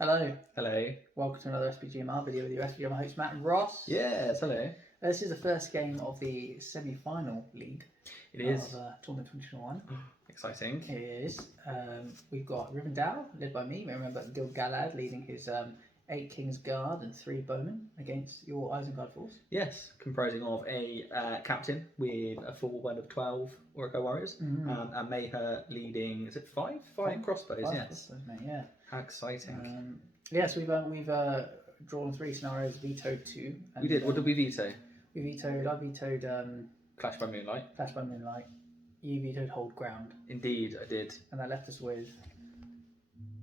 Hello, Hello. welcome to another SPGMR video with your SPGMR host Matt and Ross. Yes, hello. This is the first game of the semi-final league It is. of Tournament 2021. Exciting. It is. We've got Rivendell, led by me. Remember Gil-galad leading his 8 Kings Guard and 3 Bowmen against your Isengard force. Yes, comprising of a captain with a full one of 12 Orca warriors, and Mayher leading, is it 5? 5 crossbows, Five yes. crossbows, mate, yeah. How exciting. Yes, we've drawn 3 scenarios, vetoed 2. We did. What did we veto? I vetoed Clash by Moonlight. Clash by Moonlight. You vetoed Hold Ground. Indeed, I did. And that left us with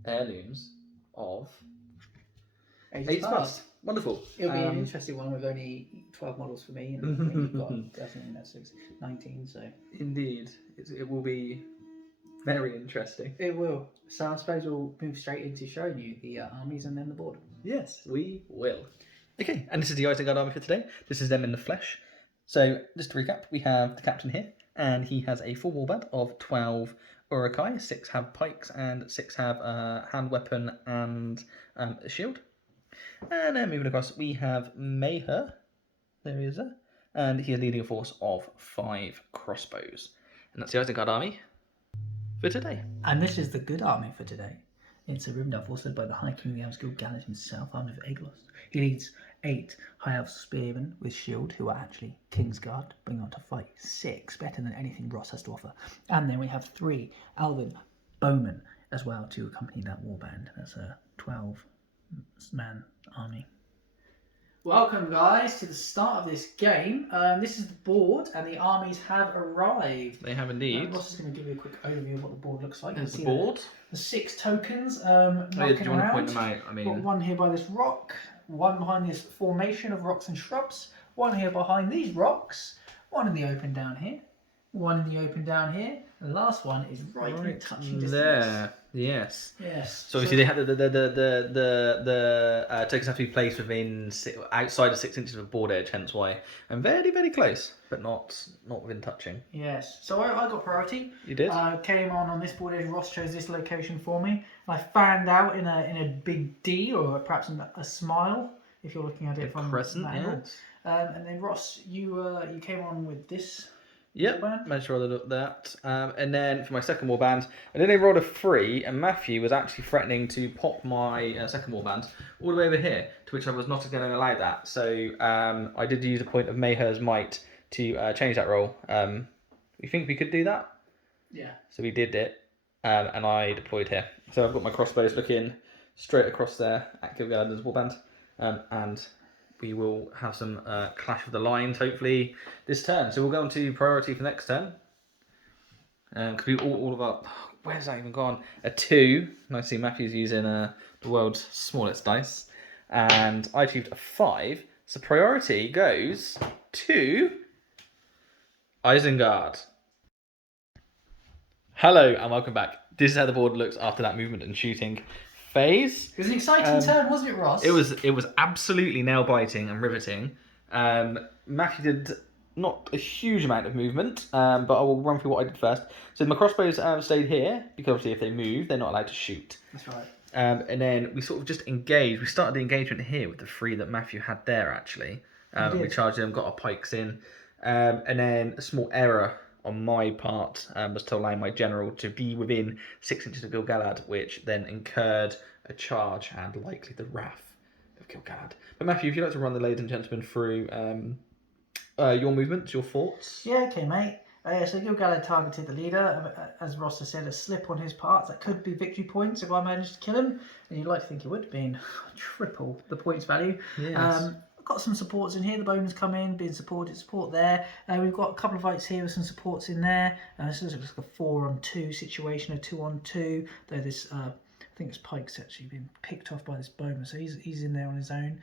Heirlooms of Ages Past. Wonderful. It'll be an interesting one with only 12 models for me, and I think you've got, I think that's 19, so. Indeed. It will be very interesting. It will. So I suppose we'll move straight into showing you the armies and then the board. Yes, we will. Okay, and this is the Isengard army for today. This is them in the flesh. So, just to recap, we have the captain here, and he has a full warband of 12 Urukai. 6 have pikes, and 6 have a hand weapon and a shield. And then moving across, we have Mayher. There he is there. And he is leading a force of 5 crossbows. And that's the Isengard army for today. And this is the good army for today. It's a Rivendell force led by the High King of the Elves Gil-galad himself, armed with Aeglos. He leads 8 High Elf Spearmen with shield, who are actually Kingsguard, bringing on to fight 6, better than anything Ross has to offer. And then we have 3 Elven Bowmen as well to accompany that warband. That's a 12-man army. Welcome, guys, to the start of this game. This is the board, and the armies have arrived. They have indeed. Ross is going to give you a quick overview of what the board looks like. There's the board. The 6 tokens. Do you want to point them out? Got one here by this rock, one behind this formation of rocks and shrubs, one here behind these rocks, one in the open down here, one in the open down here, and the last one is right in touching distance. There, yes. Yes. So obviously they had the tokens have to be placed outside of 6 inches of board edge, hence why I'm very, very close, but not within touching. Yes. So I got priority. You did. Came on this board edge. Ross chose this location for me. I fanned out in a big D, or perhaps a smile if you're looking at it from crescent. that angle. Yes. And then Ross, you came on with this. Yep, managed to roll that. And then for my second warband, I then rolled a 3, and Matthew was actually threatening to pop my second warband all the way over here, to which I was not going to allow that. So I did use a point of Mayher's Might to change that roll. We think we could do that? Yeah. So we did it, and I deployed here. So I've got my crossbows looking straight across there at Gil-galad's warband, and we will have some clash of the lines, hopefully, this turn. So we'll go on to priority for next turn. Because we all of our... Where's that even gone? A 2. Nice to see Matthew's using the world's smallest dice. And I achieved a 5. So priority goes to Isengard. Hello and welcome back. This is how the board looks after that movement and shooting phase. It was an exciting turn, wasn't it, Ross? It was absolutely nail biting and riveting. Matthew did not a huge amount of movement, but I will run through what I did first. So my crossbows stayed here because obviously if they move, they're not allowed to shoot. That's right. And then we sort of just engaged. We started the engagement here with the 3 that Matthew had there actually. We charged them, got our pikes in, and then a small error on my part was to allow my general to be within 6 inches of Gil-galad, which then incurred a charge and likely the wrath of Gil-galad. But Matthew, if you'd like to run the ladies and gentlemen through your movements, your thoughts. Yeah, okay, mate. So Gil-galad targeted the leader. As Ross has said, a slip on his part. That could be victory points if I managed to kill him. And you'd like to think it would, being triple the points value. Yes. Got some supports in here. The Bowman's come in, being supported, support there. We've got a couple of fights here with some supports in there. This looks like a 4-on-2 situation, a 2-on-2. Though this, I think this pike's actually been picked off by this bowman, so he's in there on his own.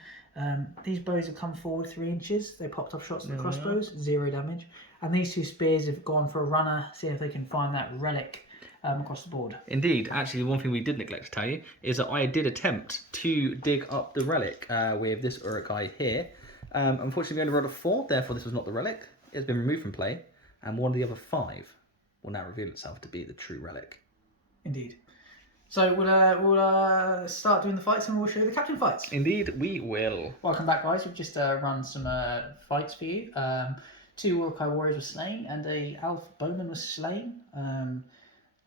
These bows have come forward 3 inches. They popped off shots of the crossbows, 0 damage. And these 2 spears have gone for a runner, see if they can find that relic across the board. Indeed. Actually, one thing we did neglect to tell you is that I did attempt to dig up the relic with this Urukai here. Unfortunately, we only rolled a 4, therefore this was not the relic. It's been removed from play, and one of the other 5 will now reveal itself to be the true relic. Indeed. So we'll start doing the fights and we'll show you the captain fights. Indeed, we will. Welcome back, guys. We've just run some fights for you. 2 Uruk-hai warriors were slain and a elf bowman was slain. And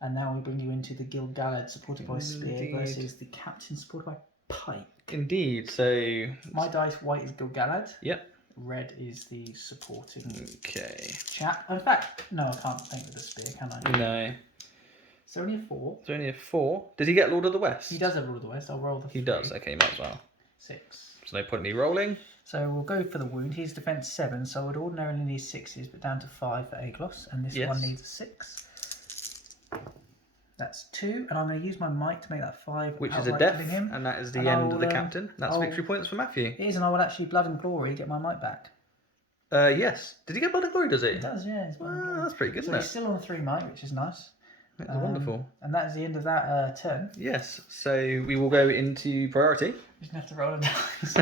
now we bring you into the Gil-galad supported by spear versus the captain supported by pike. Indeed. So my dice, white is Gil-galad. Yep. Red is the supporting chap. In fact, no, I can't think with the spear, can I? No. It's only a 4. It's only a 4. Does he get Lord of the West? He does have Lord of the West. I'll roll the 3. He does. Okay, might as well. 6. There's no point in me rolling. So we'll go for the wound. He's defense 7, so I would ordinarily need 6s, but down to 5 for Aeglos, and this one needs a 6. That's 2, and I'm going to use my might to make that 5. Which is a death, and that is the end of the captain. That's victory points for Matthew. It is, and I will actually blood and glory get my might back. Yes. Did he get blood and glory? Does he? It does, yeah. Well, that's pretty good, isn't it? He's still on 3 might, which is nice. That's wonderful. And that is the end of that turn. Yes. So we will go into priority. Just have to roll a dice.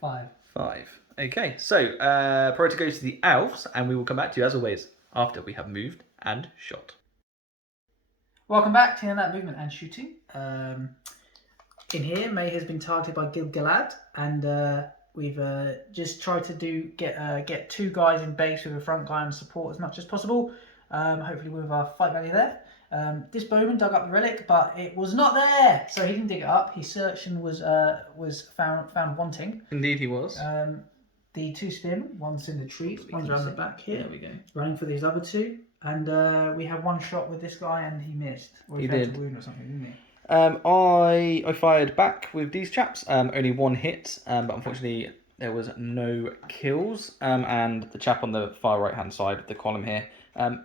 5. 5. Okay. So priority goes to the elves, and we will come back to you as always after we have moved and shot. Welcome back to that movement and shooting. In here, May has been targeted by Gil-galad, and we've just tried to get 2 guys in base with a front line support as much as possible. Hopefully with our fight value there. This bowman dug up the relic, but it was not there, so he didn't dig it up. He searched and was found wanting. Indeed, he was. The 2 spearmen, one's in the trees, one's around the back here. There we go. Running for these other 2, and we had 1 shot with this guy, and he missed. Or he did. A wound or something, didn't he? I fired back with these chaps. Only 1 hit, but unfortunately there was no kills. And the chap on the far right hand side of the column here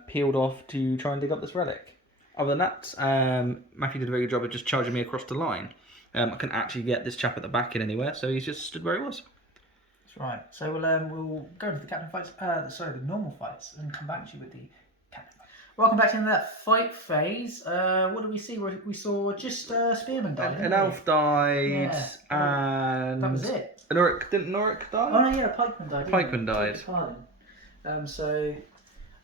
peeled off to try and dig up this relic. Other than that, Matthew did a very good job of just charging me across the line. I couldn't actually get this chap at the back in anywhere, so he's just stood where he was. That's right. So we'll go into the captain fights. The normal fights, and come back to you with the captain fight. Welcome back to that fight phase. What did we see? We saw just Spearman die. An elf died, and that was it. Didn't Norik die? Oh no, yeah, Pikeman died. Pikeman died.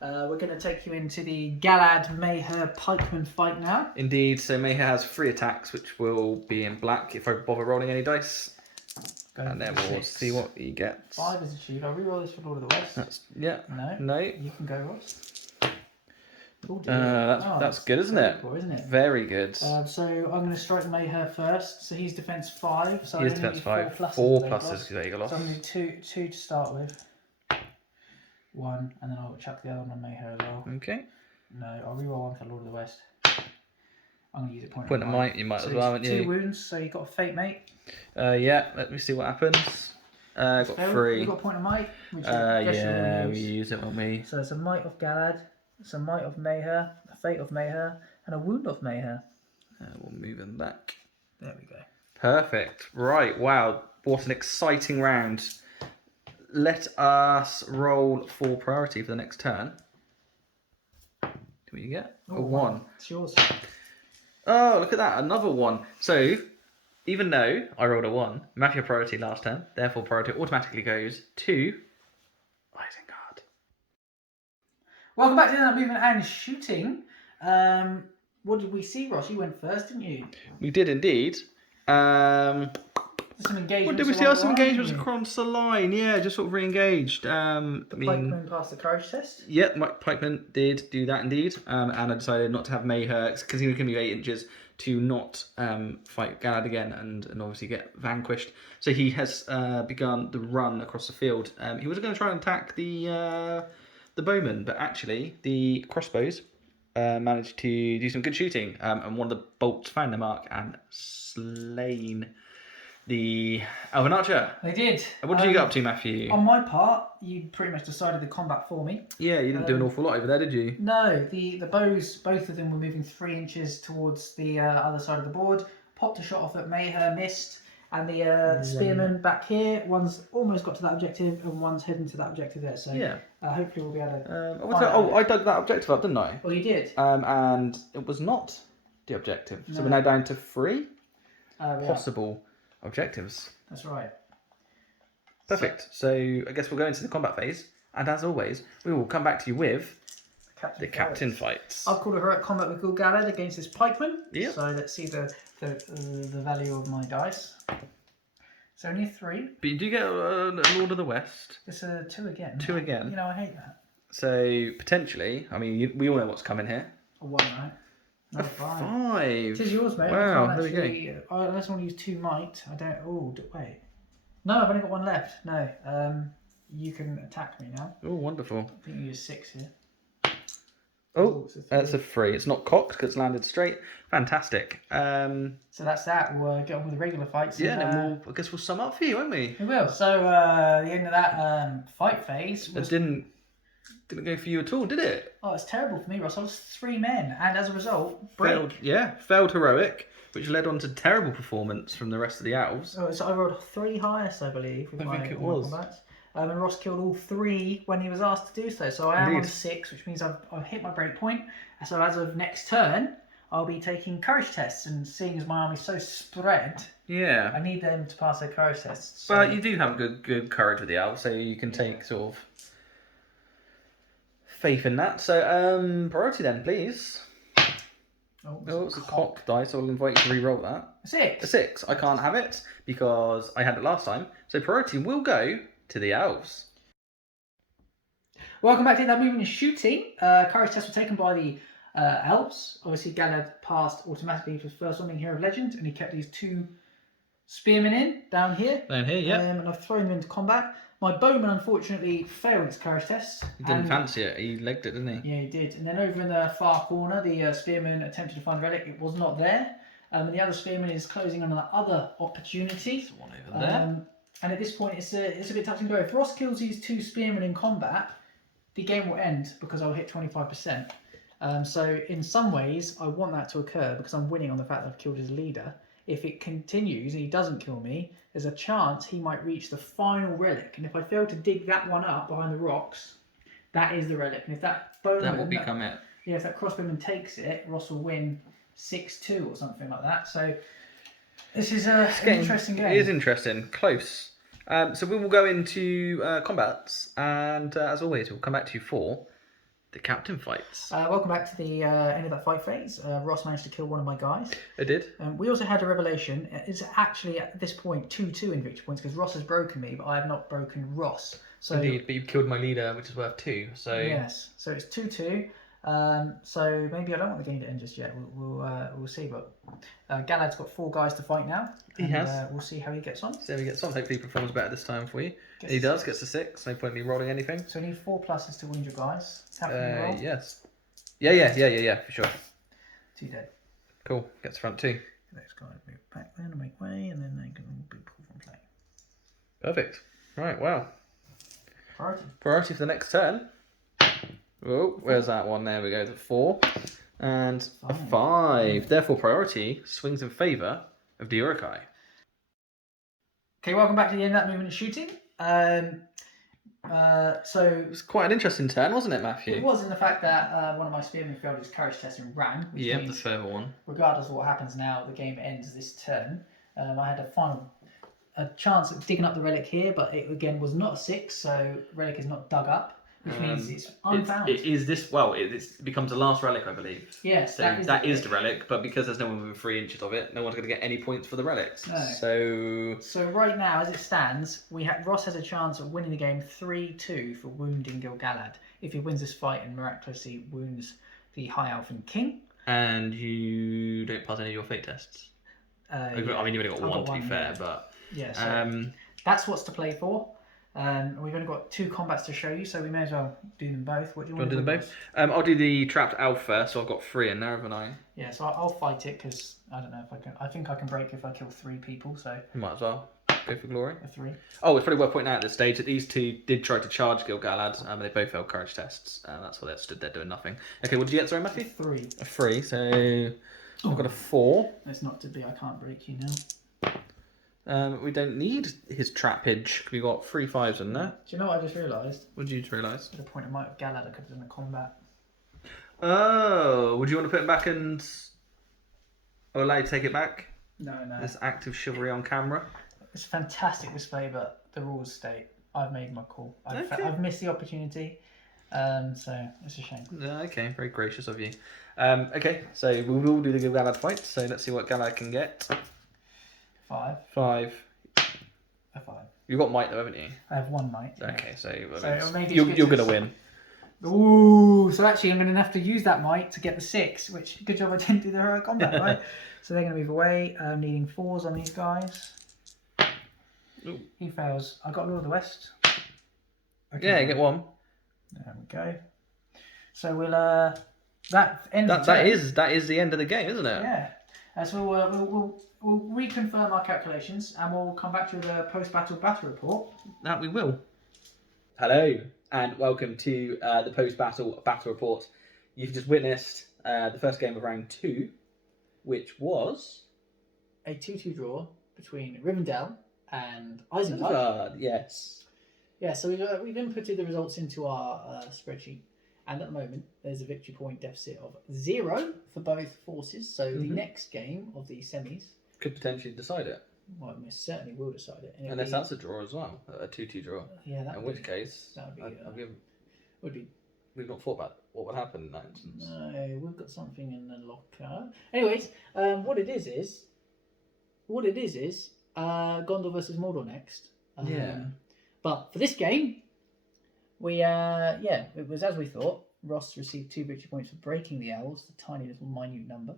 We're going to take you into the Galad-Mayher Pikeman fight now. Indeed. So Mayher has 3 attacks, which will be in black if I bother rolling any dice. And then we'll see what he gets. 5 is achieved. I'll reroll this for Lord of the West. No. You can go, Ross. Oh, that's good, isn't it? Cool, isn't it? Very good. So I'm going to strike Mayher first. So he's defense 5. So he's defense 5. 4 pluses. There you go. So I'm going to do 2 to start with. 1, and then I'll chuck the other one on Mayher as well. Okay. No, I'll reroll 1 for Lord of the West. I'm going to use a point of might. You might as well, haven't you? 2 wounds, so you got a fate, mate. Yeah. Let me see what happens. Got 3. You got a point of might. Which we use it, won't we? So it's a might of Galad, it's a might of Mayher, a fate of Mayher, and a wound of Mayher. We'll move him back. There we go. Perfect. Right. Wow. What an exciting round. Let us roll for priority for the next turn. Do we get a 1? It's yours. Oh, look at that. Another 1. So, even though I rolled a 1, Matthew priority last turn, therefore priority automatically goes to Isengard. Welcome back to that movement and shooting. What did we see, Ross? You went first, didn't you? We did indeed. Some engagements. What did we see? Some engagements across the line. Yeah, just sort of re-engaged. Pikeman passed the courage test. Yeah, Mike Pikeman did do that indeed. And I decided not to have Mayher, because he was going to be 8 inches, to not fight Galad again and obviously get vanquished. So he has begun the run across the field. He was going to try and attack the bowmen, but actually the crossbows managed to do some good shooting. And one of the bolts found their mark and slain the Elven Archer. They did. What did you get up to, Matthew? On my part, you pretty much decided the combat for me. Yeah, you didn't do an awful lot over there, did you? No, the bows, both of them were moving 3 inches towards the other side of the board. Popped a shot off at Mayher, missed. And the spearmen back here, one's almost got to that objective and one's heading to that objective there. So yeah. Hopefully we'll be able to... I dug that objective up, didn't I? Well, you did. And it was not the objective. So we're now down to 3 possible objectives. That's right. Perfect. So I guess we'll go into the combat phase, and as always, we will come back to you with Captain The captain fights. fights. I've called a heroic combat with Gil-galad against this pikeman. Yep. So let's see the value of my dice. It's only a 3. But you do get a Lord of the West. It's a 2 again. 2 again. You know, I hate that. So potentially, I mean, we all know what's coming here. A 1, right? No, A 5. It is yours, mate. Wow, I there we go. Unless I want to use 2 might. I don't. Oh, wait. No, I've only got 1 left. No. You can attack me now. Oh, wonderful. I think you use 6 here. Oh, that's a 3. It's not cocked because it's landed straight. Fantastic. So that's that. We'll get on with the regular fights. Yeah, and then I guess we'll sum up for you, won't we? We will. So the end of that fight phase was... It didn't go for you at all, did it? Oh, it's terrible for me, Ross. I was 3 men, and as a result, Failed heroic, which led on to terrible performance from the rest of the elves. Oh, so I rolled 3 highest, I believe. With I think it my was. combats. And Ross killed all 3 when he was asked to do so. So I am Indeed. on 6, which means I've hit my break point. So as of next turn, I'll be taking courage tests. And seeing as my army's so spread, Yeah. I need them to pass their courage tests. So... But you do have good courage with the elves, so you can take sort of faith in that. So priority then, please. Oh, it's a cock dice. I'll invite you to re-roll that. A 6. A 6. I can't have it because I had it last time. So priority will go to the elves. Welcome back to that movement of shooting. Courage tests were taken by the elves. Obviously, Galad passed automatically for his first one being Hero of Legend, and he kept these 2 spearmen down here. Down here, yeah. And I've thrown them into combat. My bowman, unfortunately, failed its courage test. He didn't fancy it. He legged it, didn't he? Yeah, he did. And then over in the far corner, the spearman attempted to find the relic. It was not there. And the other spearman is closing on another opportunity. There's one over there. And at this point, it's a bit touch and go. If Ross kills these 2 spearmen in combat, the game will end because I'll hit 25%. So in some ways, I want that to occur because I'm winning on the fact that I've killed his leader. If it continues and he doesn't kill me, there's a chance he might reach the final relic. And if I fail to dig that one up behind the rocks, that is the relic. And if that bowman... That will become it. Yeah, if that crossbowman takes it, Ross will win 6-2 or something like that. So this is an interesting game. It is interesting. Close. So we will go into combats, and as always, we'll come back to you for the captain fights. Welcome back to the end of that fight phase. Ross managed to kill one of my guys. I did. We also had a revelation. It's actually at this point 2-2 in victory points because Ross has broken me, but I have not broken Ross. So Indeed, but you've killed my leader, which is worth 2. So yes, so it's 2-2. So maybe I don't want the game to end just yet. We'll see. But Galad's got 4 guys to fight now. He has. We'll see how he gets on. So we get some. Hopefully, he performs better this time for you. He does. Gets a 6. No point in me rolling anything. So we need 4 pluses to wound your guys. Happy to roll? Yes. Yeah. For sure. 2 dead. Cool. Gets front 2. Those guys move back then and make way, and then they can be pulled from play. Perfect. Right. Wow. Priority For the next turn. Oh, where's that one? There we go. The 4 and a 5. Therefore, priority swings in favour of the Urukai. Okay, welcome back to the end of that movement of shooting. So It was quite an interesting turn, wasn't it, Matthew? it was in the fact that one of my spearmen failed his courage test and ran. Which Yep, the means, further one. regardless of what happens now, the game ends this turn. I had a chance at digging up the relic here, but it again was not a 6, so relic is not dug up, which means it's unfound. It is this. Well, it becomes the last relic, I believe. Yes, So that is the relic, but because there's no one within 3 inches of it, no one's going to get any points for the relics. No. So right now, as it stands, Ross has a chance of winning the game 3-2 for wounding Gil-galad if he wins this fight and miraculously wounds the High Elfin King. And you don't pass any of your fate tests. I mean, you've only got one to be fair, but yeah. So that's what's to play for. We've only got 2 combats to show you, so we may as well do them both. What do you want to do? Them both? I'll do the trapped elf first, so I've got 3 in there, haven't I? Yeah, so I'll fight it because I don't know if I can. I think I can break if I kill 3 people. So You might as well go for glory. a 3. Oh, it's probably worth pointing out at this stage that these 2 did try to charge Gil-galad, and they both failed courage tests. That's why they stood there doing nothing. Okay, what did you get, sorry, Matthew? 3. A 3, so I've got a 4. It's not to be. I can't break you now. We don't need his trappage. We got 3 5s in there. Do you know what I just realised? What did you just realise? At a point, I might have Galad. I could have done a combat. Oh, would you want to put it back and allow you to take it back? No. This act of chivalry on camera. It's a fantastic display, but the rules state I've made my call. Okay. I've missed the opportunity. So it's a shame. Okay, very gracious of you. Okay, so we will do the Galad fight. So let's see what Galad can get. 5. 5. A 5. You've got might though, haven't you? I have 1 might. Yeah. Okay, so, maybe you're going to win. Ooh, so actually I'm going to have to use that might to get the 6, which, good job I didn't do the heroic combat, right? So they're going to move away. I'm needing 4s on these guys. Ooh. He fails. I got Lord of the West. Okay. Yeah, you get 1. There we go. So we'll that ends. That is the end of the game, isn't it? Yeah. So we'll reconfirm our calculations and we'll come back to the post-battle battle report. That we will. Hello and welcome to the post-battle battle report. You've just witnessed the first game of round 2, which was a 2-2 draw between Rivendell and Isengard. Yes. Yeah. So we've inputted the results into our spreadsheet. And at the moment, there's a victory point deficit of 0 for both forces. So the next game of the semis could potentially decide it. Well, it most certainly will decide it. Unless that's a draw as well, a 2-2 draw. Yeah, that. In which case, would be. We've not thought about what would happen in that instance. No, we've got something in the locker. Anyways, what it is Gondor versus Mordor next. But for this game. It was as we thought. Ross received 2 victory points for breaking the elves, the tiny little minute number,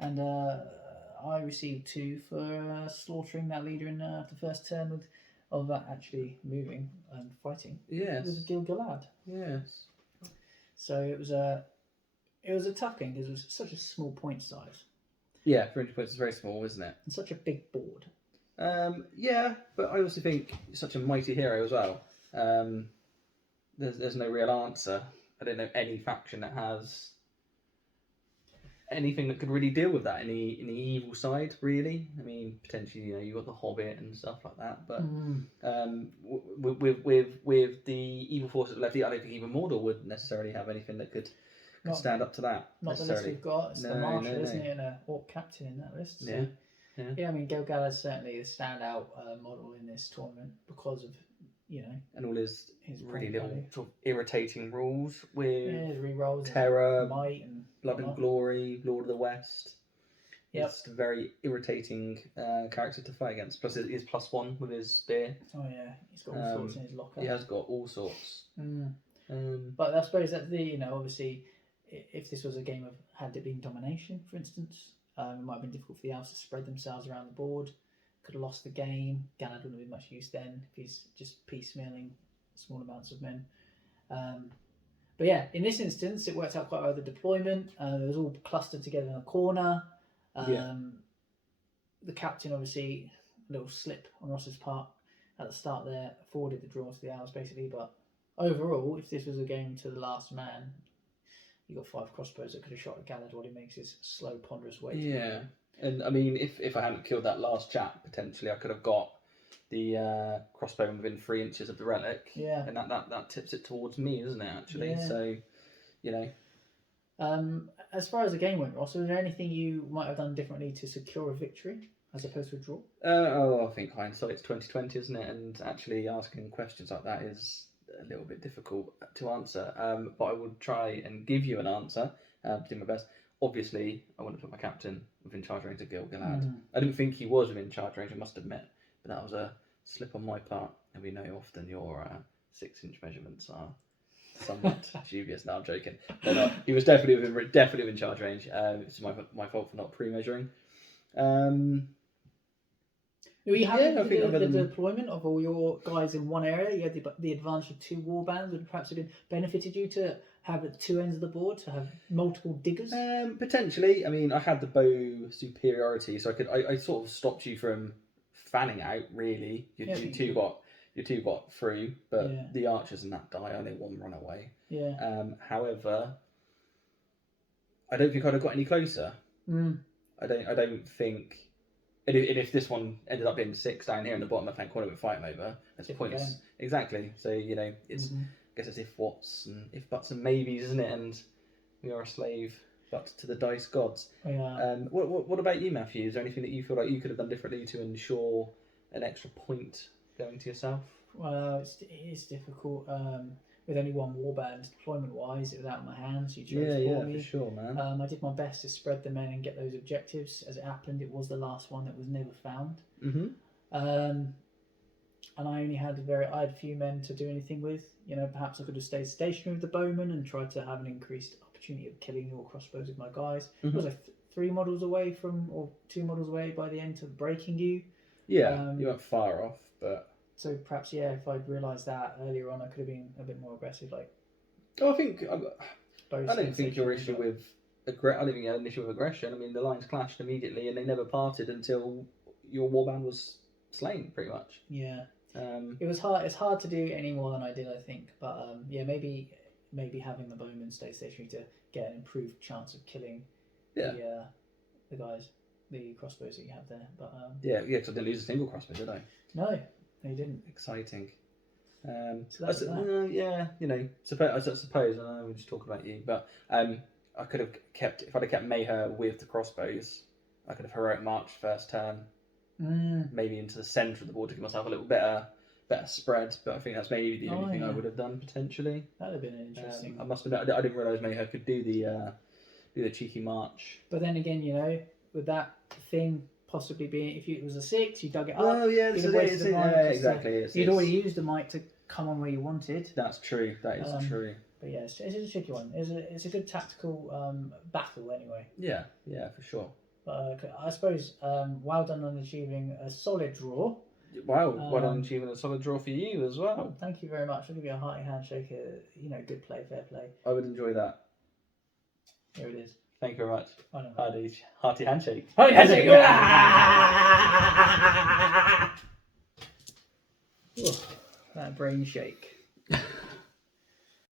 and I received 2 for slaughtering that leader in the first turn of actually moving and fighting. Yes. It was Gil-galad. Yes. So it was a tough game because it was such a small point size. Yeah, 300 points is very small, isn't it? And such a big board. Yeah, but I also think such a mighty hero as well. There's no real answer. I don't know any faction that has anything that could really deal with that in the evil side, really. I mean, potentially, you got the Hobbit and stuff like that, but with the evil forces left, I don't think even Mordor would necessarily have anything that could stand up to that. Not the list we've got. It's the Marshal, isn't it, and a Orc captain in that list. So. Yeah. I mean, Gil-galad is certainly a standout model in this tournament because of. And all his really little sort of irritating rules with rerolls, terror, might, and blood and glory, Lord of the West. Yep. It's a very irritating character to fight against. Plus, it is +1 with his spear. Oh yeah, he's got all sorts in his locker. He has got all sorts. But I suppose that obviously, if this was a game of had it been domination, for instance, it might have been difficult for the elves to spread themselves around the board. Could have lost the game. Galad wouldn't have been much use then if he's just piecemealing small amounts of men. But yeah, in this instance, it worked out quite well. The deployment, it was all clustered together in a corner. The captain, obviously, a little slip on Ross's part at the start there, afforded the draw to the Owls basically. But overall, if this was a game to the last man, you got 5 crossbows that could have shot at Galad while he makes his slow, ponderous way. Yeah. And I mean, if I hadn't killed that last chap, potentially I could have got the crossbow within 3 inches of the relic. Yeah. And that tips it towards me, doesn't it, actually? Yeah. So, As far as the game went, Ross, was there anything you might have done differently to secure a victory as opposed to a draw? I think hindsight's 20/20, isn't it? And actually asking questions like that is a little bit difficult to answer. But I would try and give you an answer, do my best. Obviously, I wouldn't put my captain within charge range of Gil-galad. I didn't think he was within charge range, I must admit. But that was a slip on my part. And we know often your 6-inch measurements are somewhat dubious. No, I'm joking. He was definitely within charge range. It's my fault for not pre-measuring. Were you happy with the deployment of all your guys in one area? You had the advantage of 2 warbands. Would perhaps have benefited you to have at 2 ends of the board, to have multiple diggers? Potentially. I mean, I had the bow superiority, so I sort of stopped you from fanning out. Really, your two got through, but the archers and that die. Only 1 run away. Yeah. However, I don't think I'd have got any closer. I don't think. And if this one ended up being 6 down here in the bottom left-hand corner with fighting over, that's pointless. Game. Exactly. So, it's I guess it's if whats and if buts and maybes, isn't it? And we are a slave but to the dice gods. Yeah. What about you, Matthew? Is there anything that you feel like you could have done differently to ensure an extra point going to yourself? Well, it is difficult. with only one warband deployment-wise. It was out of my hands. You chose for me. For sure, man. I did my best to spread the men and get those objectives. As it happened, it was the last one that was never found. And I only had I had a few men to do anything with. You know, perhaps I could have stayed stationary with the bowmen and tried to have an increased opportunity of killing your crossbows with my guys. It was like 3 models away or 2 models away by the end of breaking you. Yeah, you weren't far off, but so perhaps if I'd realised that earlier on, I could have been a bit more aggressive. Like, I don't think your issue with I don't think you had an issue with aggression. I mean, the lines clashed immediately, and they never parted until your warband was slain, pretty much. Yeah. It was hard. It's hard to do any more than I did, I think. But maybe having the bowman stay stationary to get an improved chance of killing the guys, the crossbows that you have there. But because I didn't lose a single crossbow, did I? No, you didn't. Exciting. So that's I suppose. I know we just talk about you, but I could have kept if I'd have kept Mayher with the crossbows. I could have heroic march first turn. Maybe into the centre of the board to give myself a little better spread, but I think that's maybe the only thing I would have done potentially. That'd have been interesting. I must admit, I didn't realise Mayher could do the cheeky march. But then again, with that thing possibly being, if it was a 6, you dug it up. Oh yeah, exactly. You'd already used the might to come on where you wanted. That's true. That is true. But yeah, it's a tricky one. It's a good tactical battle anyway. Yeah, for sure. I suppose well done on achieving a solid draw. Wow, well done achieving a solid draw for you as well. Oh, thank you very much. I'll give you a hearty handshake. Good play, fair play. I would enjoy that. Here it is. Thank you very much. Hearty handshake. Hearty handshake. That brain shake.